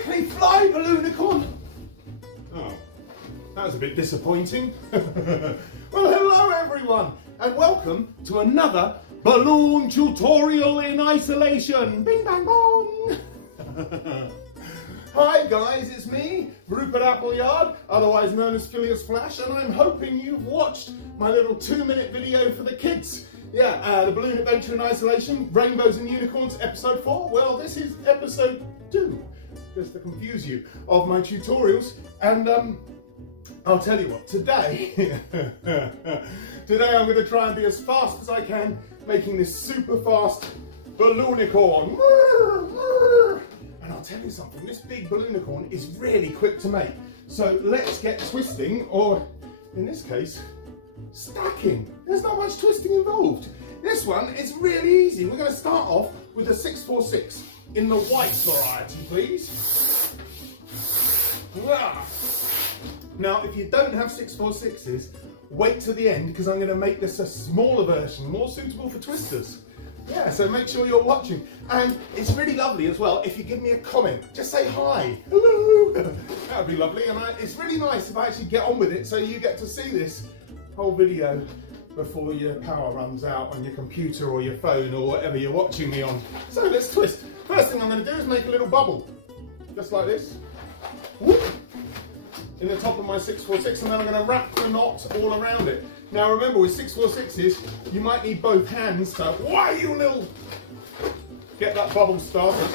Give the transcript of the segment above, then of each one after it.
quickly fly, Balloonicorn! Oh, that was a bit disappointing. Well, hello everyone, and welcome to another balloon tutorial in isolation. Bing bang bong! Hi guys, it's me, Rupert Appleyard, otherwise known as Phileas Flash, and I'm hoping you've watched my little 2-minute video for the kids. Yeah, the Balloon Adventure in Isolation, Rainbows and Unicorns, episode 4. Well, this is episode 2, just to confuse you, of my tutorials. And I'll tell you what, today, today I'm going to try and be as fast as I can, making this super fast Balloonicorn. And I'll tell you something, this big Balloonicorn is really quick to make. So let's get twisting, or in this case, stacking. There's not much twisting involved. This one is really easy. We're going to start off with a 646 in the white variety, please. Now, if you don't have 646s, wait till the end, because I'm going to make this a smaller version, more suitable for twisters. Yeah, so make sure you're watching. And it's really lovely as well if you give me a comment. Just say hi. Hello. That would be lovely. And it's really nice if I actually get on with it, so you get to see this whole video before your power runs out on your computer or your phone or whatever you're watching me on. So let's twist. First thing I'm going to do is make a little bubble, just like this, whoop, in the top of my 646, and then I'm going to wrap the knot all around it. Now remember, with 646s, you might need both hands, so why you little, get that bubble started.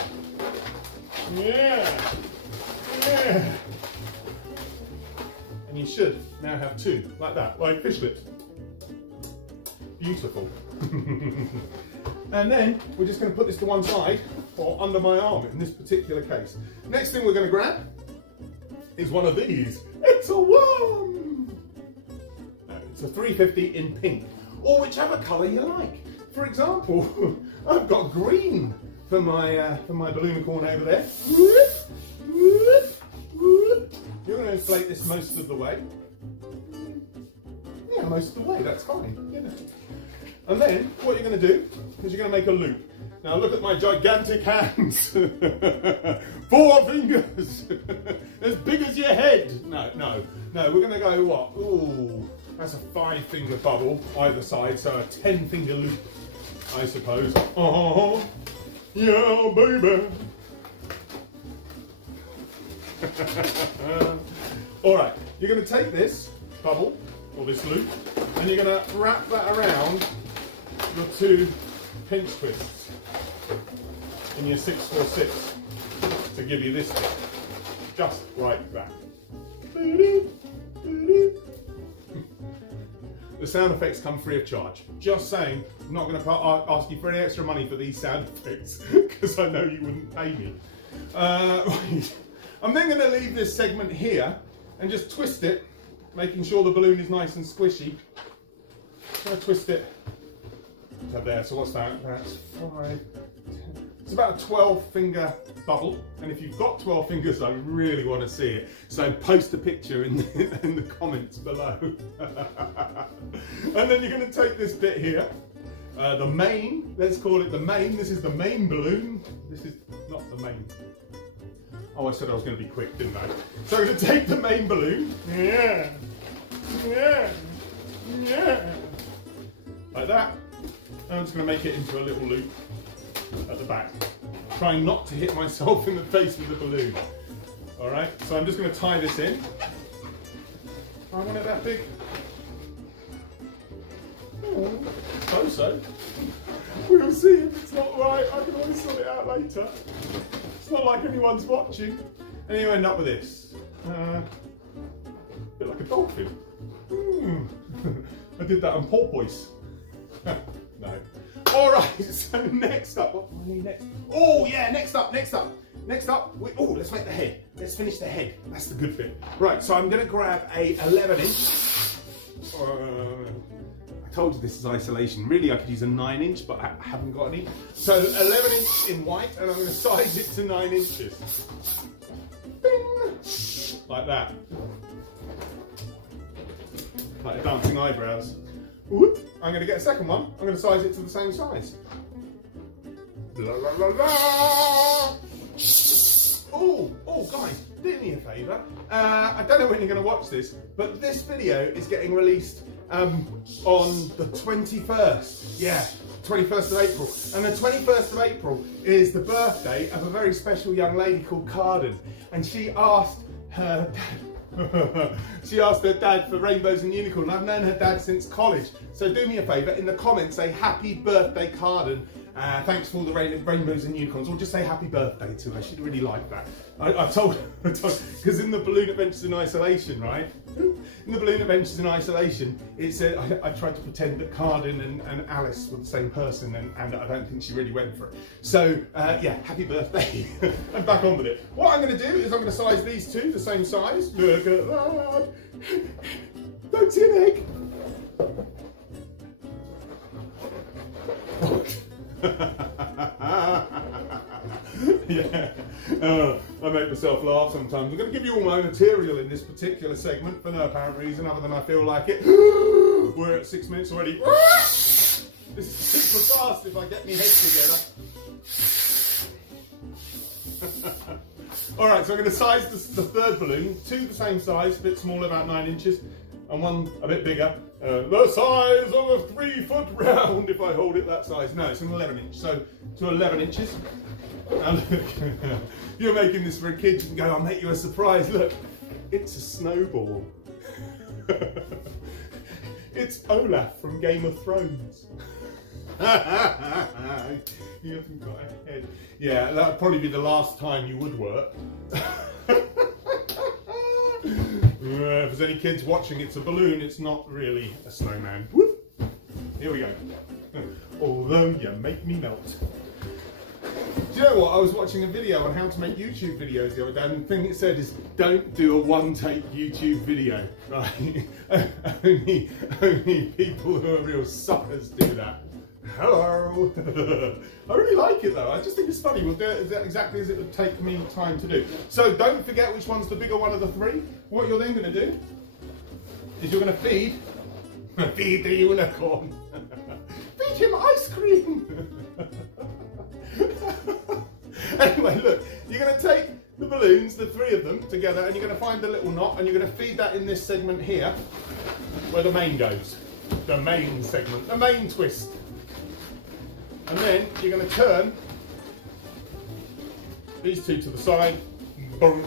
Yeah, yeah. And you should now have two, like that, like fish lips. Beautiful. And then we're just going to put this to one side, or under my arm in this particular case. Next thing we're going to grab is one of these. It's a worm! No, it's a 350 in pink, or whichever colour you like. For example, I've got green for my Balloonicorn over there. You're going to inflate this most of the way. Yeah, most of the way, that's fine. You know. And then what you're going to do is you're going to make a loop. Now look at my gigantic hands. 4 fingers. As big as your head. No, we're going to go what? Ooh, that's a 5-finger bubble either side, so a 10-finger loop, I suppose. Oh, yeah, baby. All right, you're going to take this bubble, or this loop, and you're going to wrap that around your 2 pinch twists in your 646 to give you this bit, just like that. The sound effects come free of charge. Just saying, I'm not going to ask you for any extra money for these sound effects, because I know you wouldn't pay me. I'm then going to leave this segment here and just twist it, making sure the balloon is nice and squishy. I'm going to twist it to there. So what's that? That's 5, 10. It's about a 12-finger bubble, and if you've got 12 fingers, I really want to see it. So post a picture in the comments below. And then you're going to take this bit here, the main. Let's call it the main. This is the main balloon. This is not the main. Oh, I said I was going to be quick, didn't I? So I'm going to take the main balloon. Yeah. Like that. And I'm just going to make it into a little loop at the back. Trying not to hit myself in the face with the balloon. Alright, so I'm just going to tie this in. I want it that big. Oh, so. We'll see if it's not right. I can always sort it out later. It's not like anyone's watching. And you end up with this. A bit like a dolphin. I did that on porpoise. No. Alright, so next up, what do I need next? Oh yeah, next up, oh, let's make the head. Let's finish the head. That's the good bit. Right, so I'm going to grab a 11-inch. I told you this is isolation. Really, I could use a 9-inch, but I haven't got any. So 11-inch in white, and I'm going to size it to 9 inches. Bing! Like that. Like dancing eyebrows. Whoop. I'm going to get a second one. I'm going to size it to the same size. La, la, la, la. oh guys, do me a favour. I don't know when you're going to watch this, but this video is getting released on the 21st. Yeah, 21st of April. And the 21st of April is the birthday of a very special young lady called Cardin. And she asked her dad for rainbows and unicorn. I've known her dad since college. So do me a favour, in the comments say happy birthday Cardin. Thanks for all the rainbows and unicorns, or just say happy birthday to her. She'd really like that. I told, because in the Balloon Adventures in Isolation, right? In the Balloon Adventures in Isolation, it said I tried to pretend that Cardin and Alice were the same person, and I don't think she really went for it. So yeah, happy birthday. I'm back on with it. What I'm going to do is I'm going to size these two the same size. Look at that. Don't see an egg. Yeah, I make myself laugh sometimes. I'm going to give you all my own material in this particular segment for no apparent reason other than I feel like it. We're at 6 minutes already. This is super fast if I get my head together. Alright, so I'm going to size the third balloon, two the same size, a bit smaller, about 9 inches, and one a bit bigger. The size of a 3-foot round, if I hold it that size. No, it's an 11 inch, so to 11 inches. Now look, you're making this for a kid, you can go, I'll make you a surprise. Look, it's a snowball. It's Olaf from Game of Thrones. He hasn't got a head. Yeah, that would probably be the last time you would work. If there's any kids watching, it's a balloon, it's not really a snowman. Whoop. Here we go. Although you make me melt. Do you know what? I was watching a video on how to make YouTube videos the other day, and the thing it said is don't do a one-take YouTube video. Right? only people who are real suckers do that. Hello. I really like it though. I just think it's funny. We'll do it exactly as it would take me time to do. So don't forget which one's the bigger one of the three. What you're then going to do is you're going to feed the unicorn. Feed him ice cream. Anyway, look, you're going to take the balloons, the three of them together, and you're going to find the little knot, and you're going to feed that in this segment here, where the main goes. The main segment, the main twist. And then you're going to turn these two to the side, and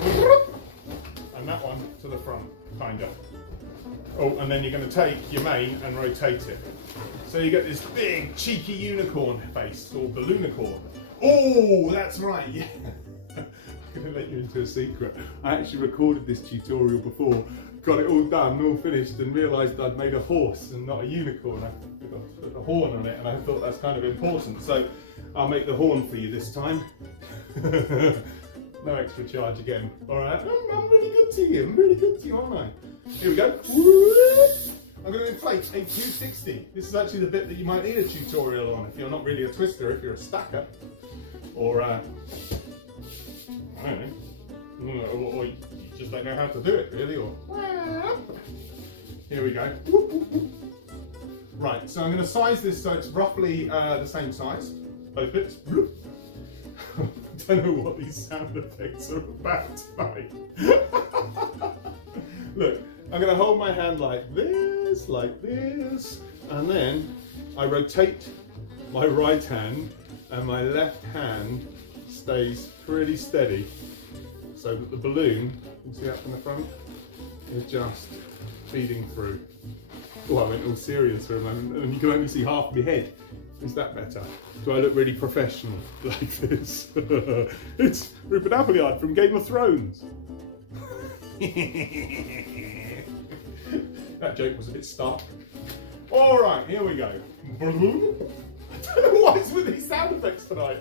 that one to the front, kind of. Oh, and then you're going to take your main and rotate it. So you get this big, cheeky unicorn face, or balloonicorn. Oh, that's right, yeah. I'm going to let you into a secret. I actually recorded this tutorial before, got it all done, all finished, and realised I'd made a horse and not a unicorn. I put a horn on it, and I thought that's kind of important. So I'll make the horn for you this time. No extra charge again. All right, I'm really good to you. I'm really good to you, aren't I? Here we go. I'm going to inflate a 260. This is actually the bit that you might need a tutorial on if you're not really a twister, if you're a stacker. Or, I don't know, or you just don't know how to do it, really, or... Here we go. Right, so I'm going to size this so it's roughly the same size, both bits. I don't know what these sound effects are about tonight. Look, I'm going to hold my hand like this, and then I rotate my right hand, and my left hand stays pretty steady, so that the balloon, you can see that from the front, is just feeding through. Oh, I went all serious for a moment, and you can only see half my head. Is that better? Do I look really professional like this? It's Rupert Appleyard from Game of Thrones. That joke was a bit stark. All right, here we go. I don't know what is with these sound effects tonight.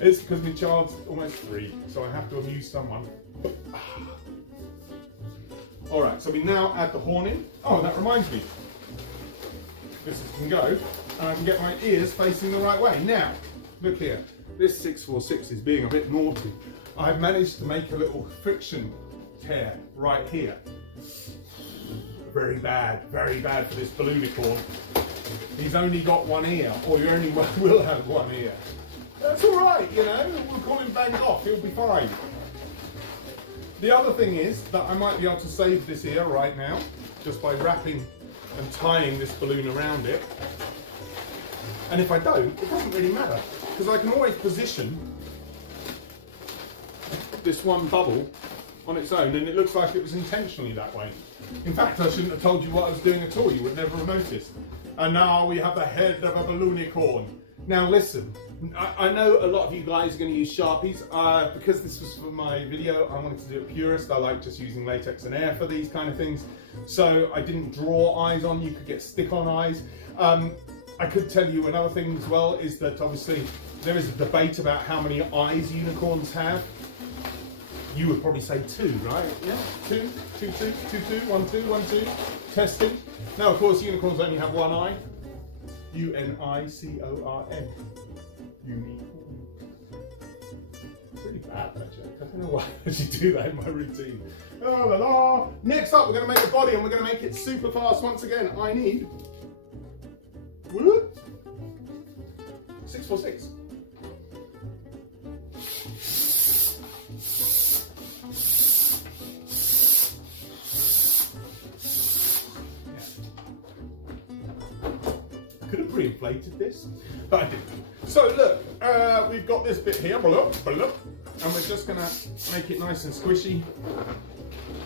It's because my child's almost 3, so I have to amuse someone. All right, so we now add the horn in. Oh, that reminds me. This can go, and I can get my ears facing the right way. Now, look here. This 646 is being a bit naughty. I've managed to make a little friction tear right here. Very bad for this balloonicorn. He's only got one ear, or you only will have one ear. That's all right, you know. We'll call him Van Gogh. He'll be fine. The other thing is that I might be able to save this ear right now just by wrapping and tying this balloon around it. And if I don't, it doesn't really matter because I can always position this one bubble on its own, and it looks like it was intentionally that way. In fact, I shouldn't have told you what I was doing at all. You would never have noticed. And now we have the head of a balloonicorn. Now listen, I know a lot of you guys are going to use Sharpies. Because this was for my video, I wanted to do it purist. I like just using latex and air for these kind of things. So I didn't draw eyes on. You could get stick-on eyes. I could tell you another thing as well, is that obviously there is a debate about how many eyes unicorns have. You would probably say 2, right? Yeah, 2, 2, 2, 2, 2, 1, 2, 1, 2. Testing. Now, of course, unicorns only have one eye. U-N-I-C-O-R-N. Unicorn. Pretty bad, that joke. I don't know why I should do that in my routine. Oh la la. Next up, we're going to make a body, and we're going to make it super fast. Once again, I need 646. Could have pre-inflated this, but I didn't. So look, we've got this bit here, and we're just going to make it nice and squishy.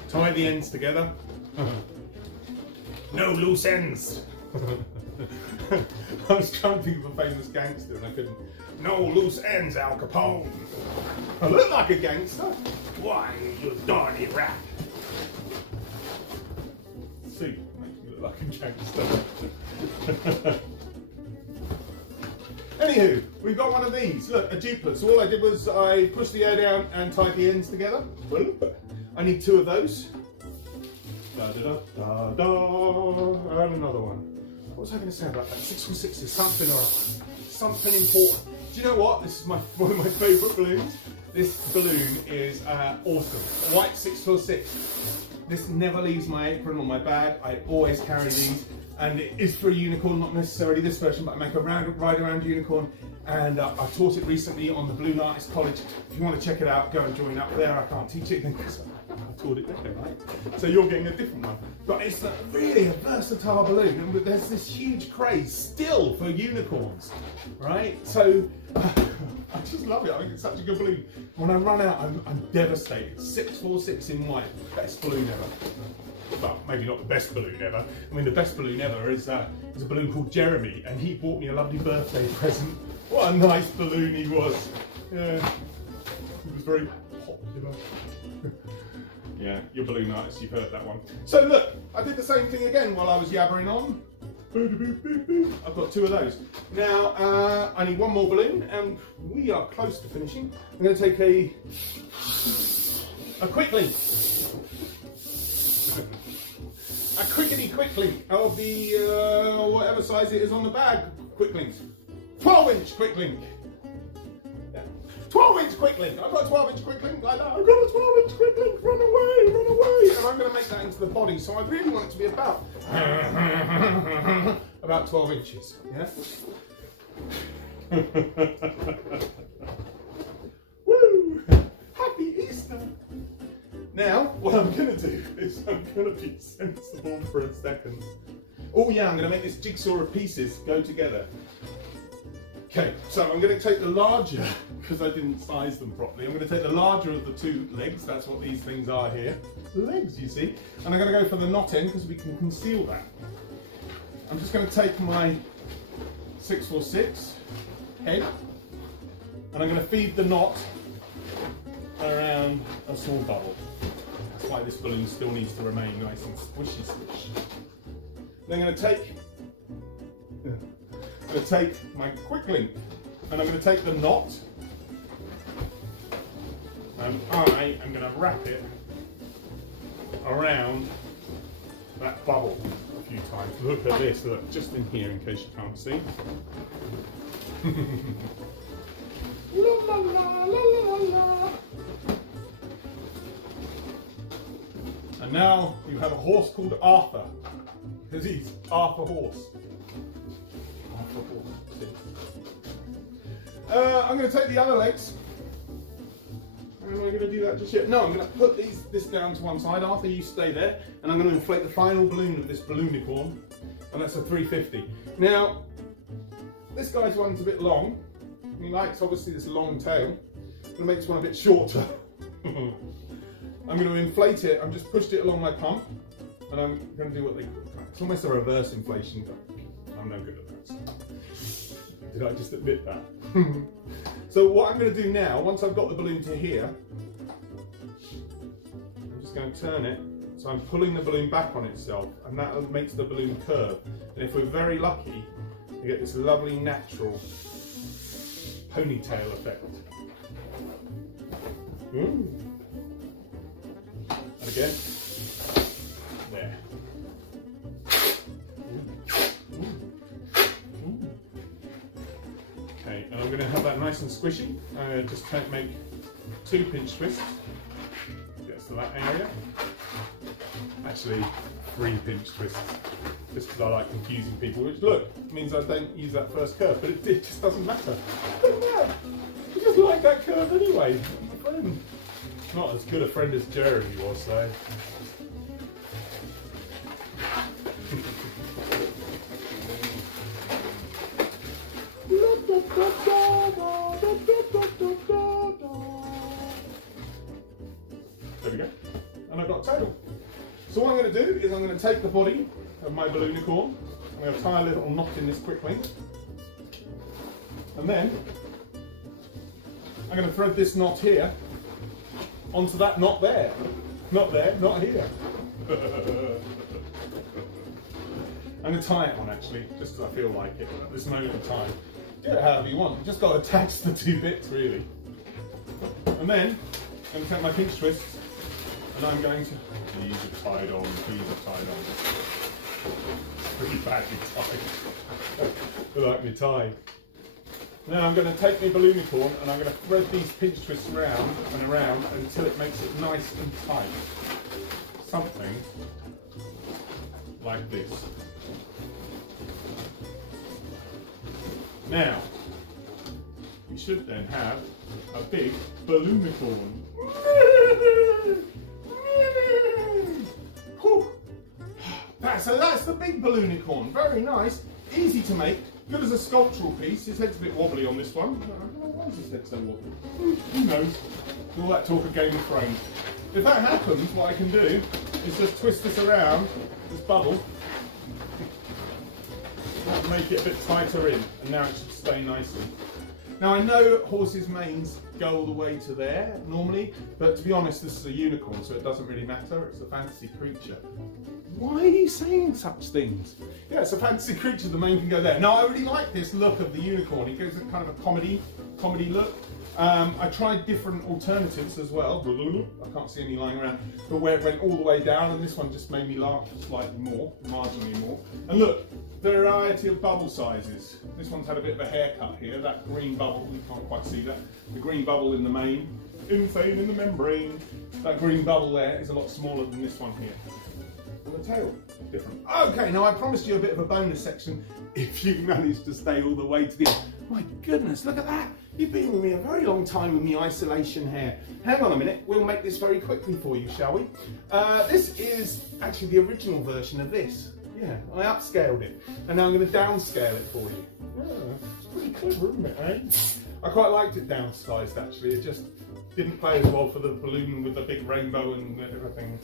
Tie the ends together. No loose ends. I was trying to think of a famous gangster and I couldn't. No loose ends, Al Capone. I look like a gangster. Why, you dirty rat. See, makes me look like a gangster. Anywho, we've got one of these. Look, a duplicate. So all I did was I pushed the air down and tied the ends together. I need 2 of those. Da da da da da. And another one. What was I going to say about that? 646 is something or other. Something important. Do you know what? This is one of my favourite balloons. This balloon is awesome. White 646. This never leaves my apron or my bag. I always carry these. And it is for a unicorn, not necessarily this version, but I make a ride around unicorn. And I taught it recently on the Balloon Artist College. If you want to check it out, go and join up there. I can't teach it because I taught it there, right? So you're getting a different one. But it's really a versatile balloon, and there's this huge craze still for unicorns, right? So I just love it. I think it's such a good balloon. When I run out, I'm devastated. 646 in white, best balloon ever. Well, maybe not the best balloon ever. I mean, the best balloon ever is a balloon called Jeremy, and he bought me a lovely birthday present. What a nice balloon he was. Yeah, he was very popular. Yeah, you're balloon artists, you've heard that one. So look, I did the same thing again while I was yabbering on. I've got 2 of those. Now, I need 1 more balloon, and we are close to finishing. I'm going to take a quick link. A quick link of the, whatever size it is on the bag, quick links. 12-inch quick link. 12-inch quick link. I've got a 12-inch quick link like that. I've got a 12-inch quick link. Run away, run away. And I'm going to make that into the body. So I really want it to be about 12 inches. Yeah. Woo! Happy Easter. Now, what I'm going to do is I'm going to be sensible for a second. Oh yeah, I'm going to make this jigsaw of pieces go together. Okay, so I'm going to take the larger, because I didn't size them properly, I'm going to take the larger of the 2 legs, that's what these things are here. Legs, you see. And I'm going to go for the knot end, because we can conceal that. I'm just going to take my 646 head, and I'm going to feed the knot around a small bubble. That's why this balloon still needs to remain nice and squishy squish. Then I'm going to take my quick link, and I'm going to take the knot, and I am going to wrap it around that bubble a few times. Look at this, look, just in here in case you can't see. La, la, la, la, la, la. And now you have a horse called Arthur, because he's Arthur Horse. I'm going to take the other legs. Am I going to do that just yet? No, I'm going to put this down to one side. Arthur, you stay there, and I'm going to inflate the final balloon of this balloonicorn, and that's a 350. Now, this guy's one's a bit long. He likes obviously this long tail. I'm going to make this one a bit shorter. I'm going to inflate it. I've just pushed it along my pump, and I'm going to do what they call, it's almost a reverse inflation. I'm no good at that. Did I just admit that? So what I'm going to do now, once I've got the balloon to here, I'm just going to turn it, so I'm pulling the balloon back on itself, and that makes the balloon curve. And if we're very lucky, you get this lovely natural ponytail effect. And again, there. Okay, and I'm going to have that nice and squishy. Just make 2 pinch twists. Gets to that area. Actually, 3 pinch twists. Just because I like confusing people, which look, means I don't use that first curve, but it just doesn't matter. Look at that! I just like that curve anyway. My friend. Not as good a friend as Jeremy was, though. There we go. And I've got a tail. So what I'm going to do is I'm going to take the body of my balloonicorn. I'm going to tie a little knot in this quick link. And then I'm going to thread this knot here onto that knot there. Not there, not here. I'm going to tie it on actually, just because I feel like it at this moment in time. Get it however you want, you just got to attach the 2 bits really. And then I'm going to take my pinch twists and I'm going to, these are tied on, these are tied on. Pretty badly tied. I like me tied. Now I'm going to take my balloonicorn and I'm going to thread these pinch twists around and around until it makes it nice and tight. Something like this. Now, we should then have a big balloonicorn. So that's the big balloonicorn. Very nice, easy to make, good as a sculptural piece. His head's a bit wobbly on this one. I don't know why is his head so wobbly. Who knows? All that talk of Game of Thrones. If that happens, what I can do is just twist this around, this bubble, make it a bit tighter in, and now it should stay nicely. Now I know horses' manes go all the way to there normally, but to be honest, this is a unicorn, so it doesn't really matter. It's a fantasy creature. Why are you saying such things? Yeah, it's a fantasy creature. The mane can go there. Now I really like this look of the unicorn. It gives it kind of a comedy look. I tried different alternatives as well. I can't see any lying around, but where it went all the way down, and this one just made me laugh slightly more, marginally more. And look, variety of bubble sizes. This one's had a bit of a haircut here. That green bubble, you can't quite see that. The green bubble in the mane, insane in the membrane. That green bubble there is a lot smaller than this one here. And the tail, different. Okay, now I promised you a bit of a bonus section if you manage to stay all the way to the end. My goodness, look at that. You've been with me a very long time with me isolation hair. Hang on a minute, we'll make this very quickly for you, shall we? This is actually the original version of this. Yeah, I upscaled it, and now I'm going to downscale it for you. Yeah, it's pretty clever, isn't it, eh? I quite liked it downsized, actually. It just didn't play as well for the balloon with the big rainbow and everything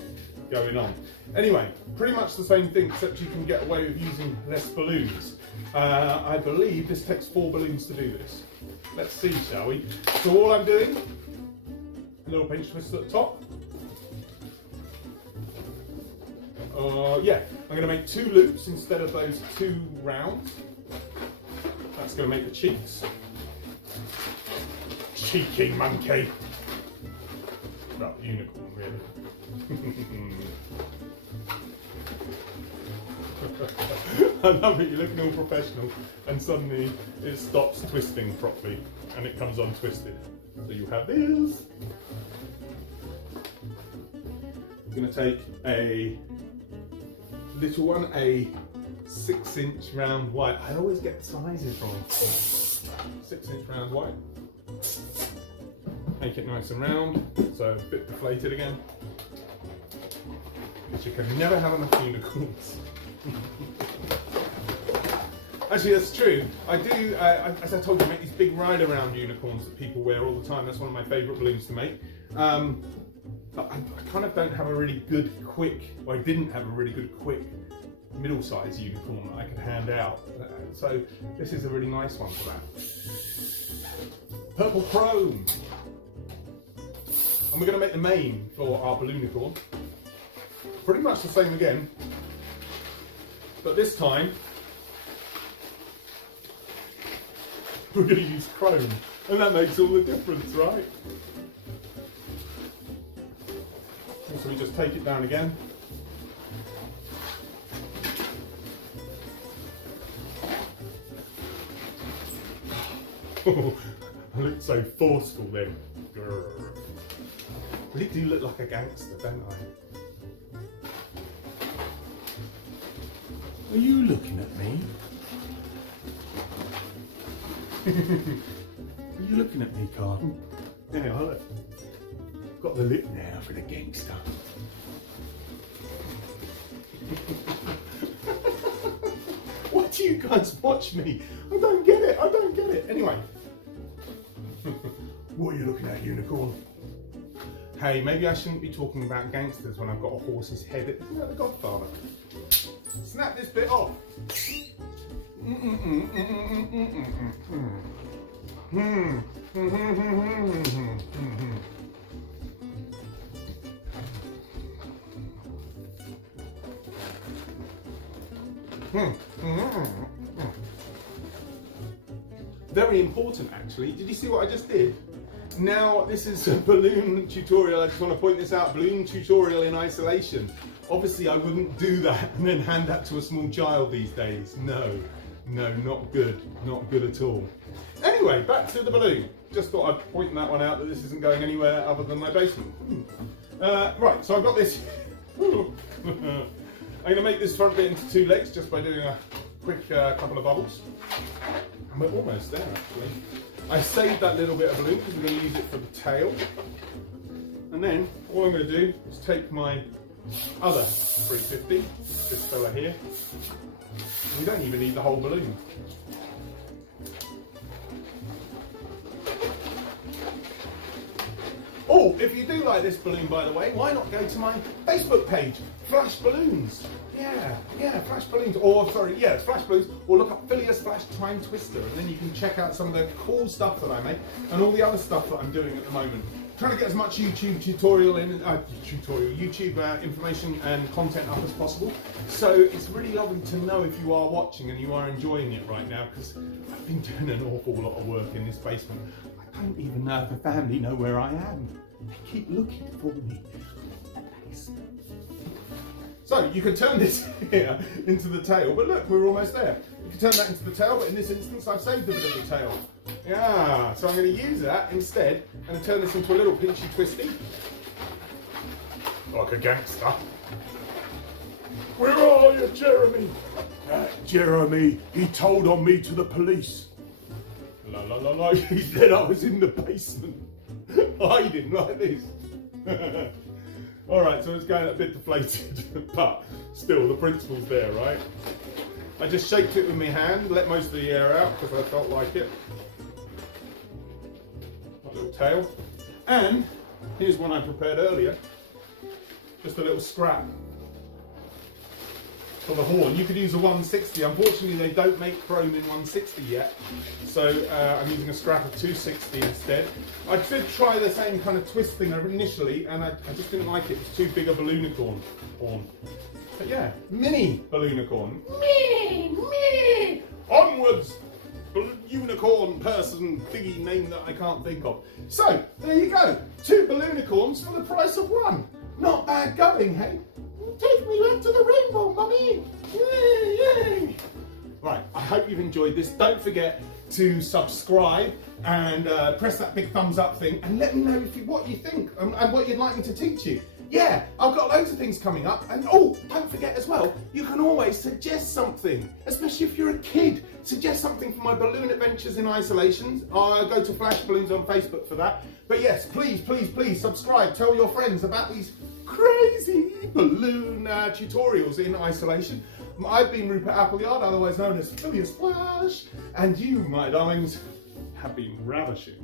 going on. Anyway, pretty much the same thing, except you can get away with using less balloons. I believe this takes 4 balloons to do this. Let's see, shall we? So all I'm doing, a little pinch twist at the top. Yeah, I'm going to make 2 loops instead of those 2 rounds. That's going to make the cheeks. Cheeky monkey. Well, unicorn, really. I love it, you're looking all professional, and suddenly it stops twisting properly, and it comes untwisted. So you have this. I'm going to take a little one, a 6-inch round white. I always get sizes wrong. 6-inch round white. Make it nice and round, so a bit deflated again. Because you can never have enough unicorns. Actually, that's true. I do, as I told you, make these big ride-around unicorns that people wear all the time. That's one of my favourite balloons to make. But I kind of don't have a really good, quick, or I didn't have a really good, quick, middle-sized unicorn that I could hand out. So this is a really nice one for that. Purple chrome. And we're going to make the mane for our balloonicorn. Pretty much the same again, but this time we're going to use chrome, and that makes all the difference, right? So we just take it down again. Oh, I look so forceful then. Really do look like a gangster, don't I? Are you looking at me? Are you looking at me, Cardin? Yeah, look. Got the lip now for the gangster. Why do you guys watch me? I don't get it, I don't get it. Anyway. What are you looking at, unicorn? Hey, maybe I shouldn't be talking about gangsters when I've got a horse's head. Isn't that The Godfather? Snap this bit off. Very important, actually. Did you see what I just did? Now, this is a balloon tutorial. I just want to point this out. Balloon tutorial in isolation. Obviously, I wouldn't do that and then hand that to a small child these days. No, no, not good. Not good at all. Anyway, back to the balloon. Just thought I'd point that one out, that this isn't going anywhere other than my basement. Right, so I've got this. I'm going to make this front bit into 2 legs just by doing a quick couple of bubbles. And we're almost there, actually. I saved that little bit of balloon because we're going to use it for the tail. And then all I'm going to do is take my other 350, this fella here. We don't even need the whole balloon. Oh, if you do like this balloon, by the way, why not go to my Facebook page, Flash Balloons. Yeah, Flash Balloons, or sorry, yeah, it's Flash Balloons, or look up Phileas Flash Time Twister, and then you can check out some of the cool stuff that I make, and all the other stuff that I'm doing at the moment. Trying to get as much YouTube information and content up as possible. So it's really lovely to know if you are watching and you are enjoying it right now, because I've been doing an awful lot of work in this basement. I don't even know if the family know where I am. They keep looking for me. So you can turn this here into the tail, but look, we're almost there. You can turn that into the tail, but in this instance I've saved a bit of the tail. Yeah, so I'm going to use that instead and turn this into a little pinchy twisty. Like a gangster. Where are you, Jeremy? Jeremy, he told on me to the police. La la la la, he said I was in the basement, hiding like this. Alright, so it's going a bit deflated, but still the principle's there, right? I just shaped it with my hand, let most of the air out because I felt like it. A little tail. And here's one I prepared earlier. Just a little scrap for the horn. You could use a 160. Unfortunately, they don't make chrome in 160 yet. So I'm using a scrap of 260 instead. I did try the same kind of twist thing initially, and I just didn't like it. It was too big a balloonicorn horn. But yeah, mini balloonicorn. Mini! Onwards! Unicorn person thingy name that I can't think of. So, there you go. 2 balloonicorns for the price of 1. Not bad going, hey? Take me back to the rainbow, mummy! Yay, yay! Right, I hope you've enjoyed this. Don't forget to subscribe and press that big thumbs up thing and let me know what you think and what you'd like me to teach you. yeah, I've got loads of things coming up. And oh, don't forget as well, you can always suggest something, especially if you're a kid. Suggest something for my balloon adventures in isolation. Go to Flash Balloons on Facebook for that. But yes, please, please, please subscribe. Tell your friends about these crazy balloon tutorials in isolation. I've been Rupert Appleyard, otherwise known as Phileas Flash, and you, my darlings, have been ravishing.